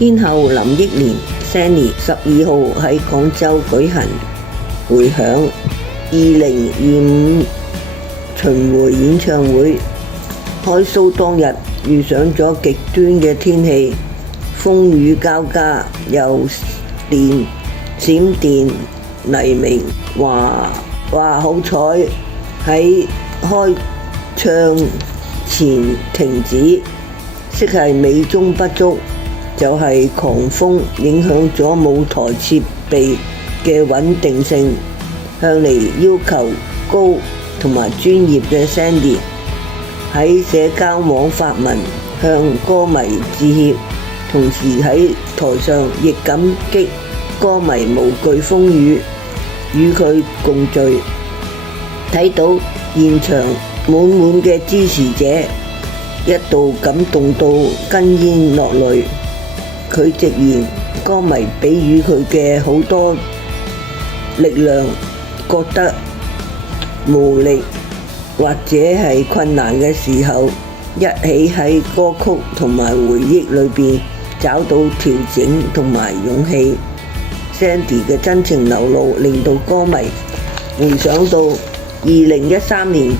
天后林憶蓮 Sandy 12號喺廣州舉行回響2025巡迴演唱會，開 show 當日遇上咗極端嘅天氣，風雨交加，又閃電黎明，話好彩喺開唱前停止，即係美中不足，就係狂風影響咗舞台設備嘅穩定性，向嚟要求高同埋專業嘅 Sandy 喺社交網發文向歌迷致歉，同時喺台上亦感激歌迷無懼風雨與佢共聚，睇到現場滿滿嘅支持者，一度感動到哽咽落淚。佢直言歌迷俾予佢嘅好多力量，覺得無力或者係困難嘅時候，一起喺歌曲同埋回憶裏邊找到調整同埋勇氣。Sandy 嘅真情流露令到歌迷回想到2013年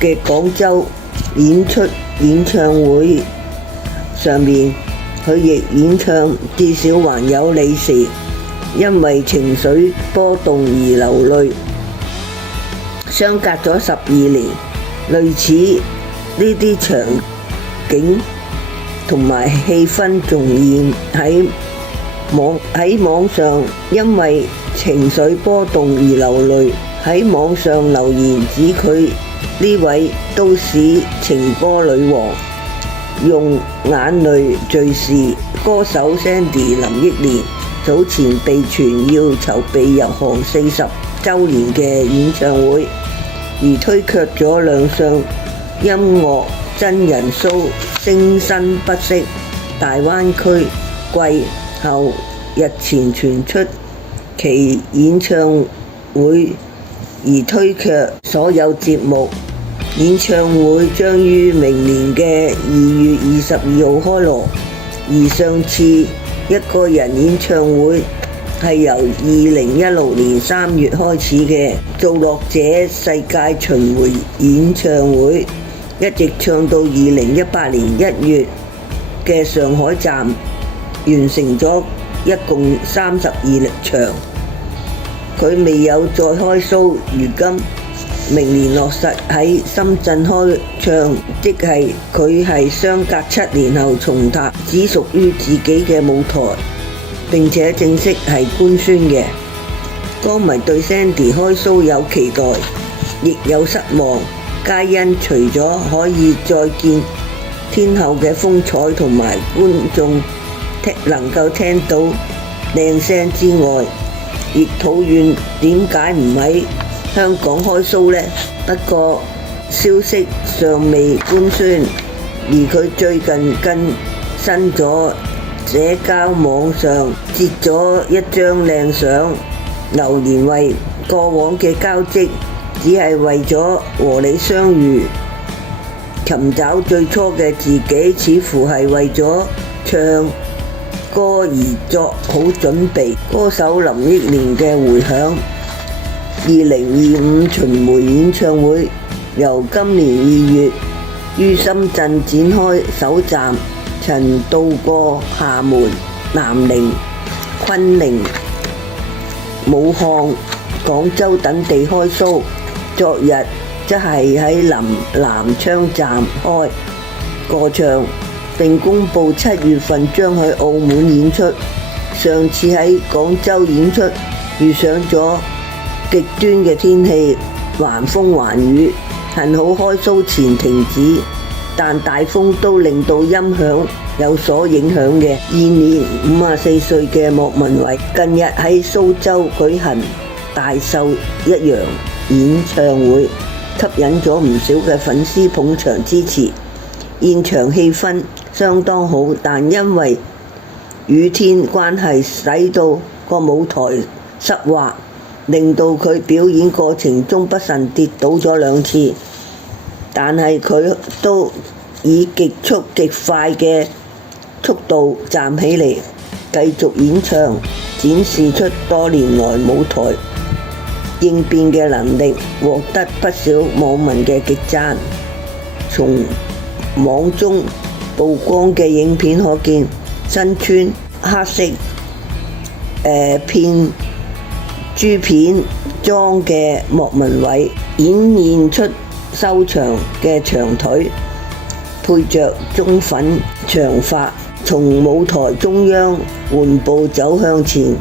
嘅廣州演唱會上面，佢亦演唱至少還有你時，因為情緒波動而流淚。相隔咗12年，類似呢啲場景同埋氣氛重現喺網上，因為情緒波動而流淚，喺網上留言指佢呢位都市情歌女王用眼淚敘事。歌手 Sandy 林憶蓮早前被傳要籌備入行40週年嘅演唱會，而推卻咗兩項音樂真人 show 聲生不息。大灣區季後日前傳出其演唱會而推卻所有節目，演唱會將於明年嘅2月22號開鑼。而上次一個人演唱會係由2016年3月開始嘅造樂者世界巡迴演唱會，一直唱到2018年1月嘅上海站，完成咗一共32場。佢未有再開 show， 如今明年落實喺深圳開唱，即係佢係相隔7年後重踏只屬於自己嘅舞台，並且正式係官宣嘅。歌迷對 Sandy 開 show 有期待，亦有失望，皆因除咗可以再見天后嘅風采同埋觀眾能夠聽到靚聲之外，亦討厭點解唔喺香港開 show 呢？不過消息尚未官宣，而佢最近更新咗社交網上截咗一張靚相，留言為過往嘅交織只係為咗和你相遇，尋找最初嘅自己，似乎係為咗唱歌而作好準備。歌手林憶蓮嘅回響2025巡迴演唱會由今年2月於深圳展開首站，曾到過廈門、南寧、昆明、武漢、廣州等地開 show。昨日則係喺南昌站開個唱，並公佈7月份將去澳門演出。上次喺廣州演出遇上咗極端嘅天氣，橫風橫雨，幸好開 show前停止，但大風都令到音響有所影響嘅。現年54歲嘅莫文蔚近日喺蘇州舉行大秀一陽演唱會，吸引咗唔少嘅粉絲捧場支持，現場氣氛相當好，但因為雨天關係使到個舞台濕滑，令到佢表演過程中不慎跌倒咗2次，但係佢都以極速極快嘅速度站起嚟，繼續演唱，展示出多年來舞台應變嘅能力，獲得不少網民嘅極讚。從網中曝光嘅影片可見，身穿黑色片珠片裝嘅莫文蔚顯現出修長嘅長腿，配着棕粉長髮，從舞台中央緩步走向前，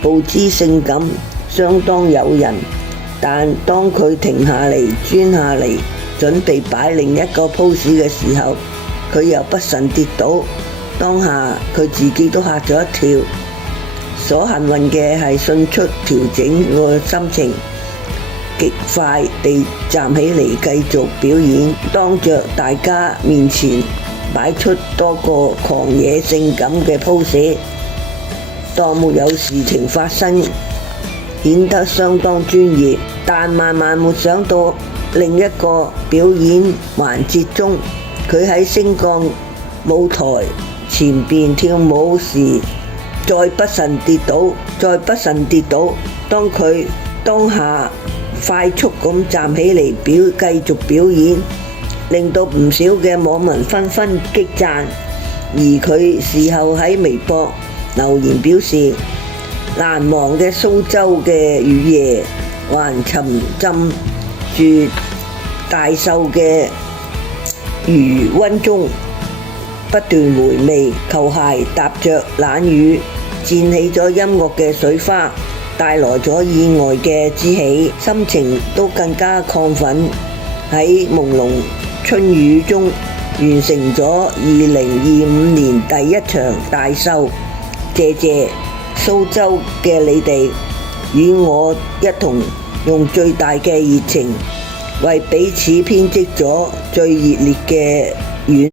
步姿性感，相當誘人。但當佢停下嚟，轉下嚟，準備擺另一個 pose 嘅時候，佢又不慎跌倒，當下佢自己都嚇咗一跳。所幸運嘅係迅速調整個心情，極快地站起嚟繼續表演，當着大家面前擺出多個狂野性感嘅 pose， 當沒有事情發生，顯得相當專業。但萬萬沒想到，另一個表演環節中，佢喺升降舞台前邊跳舞時再不慎跌倒，當佢當下快速咁站起嚟繼續表演，令到唔少嘅網民紛紛激讚。而佢事後喺微博留言表示，難忘嘅蘇州嘅雨夜，還沉浸住大秀嘅餘溫中，不斷回味球鞋踏着冷雨濺起咗音樂嘅水花，帶來咗意外嘅之喜，心情都更加亢奮。喺朦朧春雨中完成咗2025年第一場大秀。謝謝蘇州嘅你哋與我一同用最大嘅熱情為彼此編織咗最熱烈嘅願。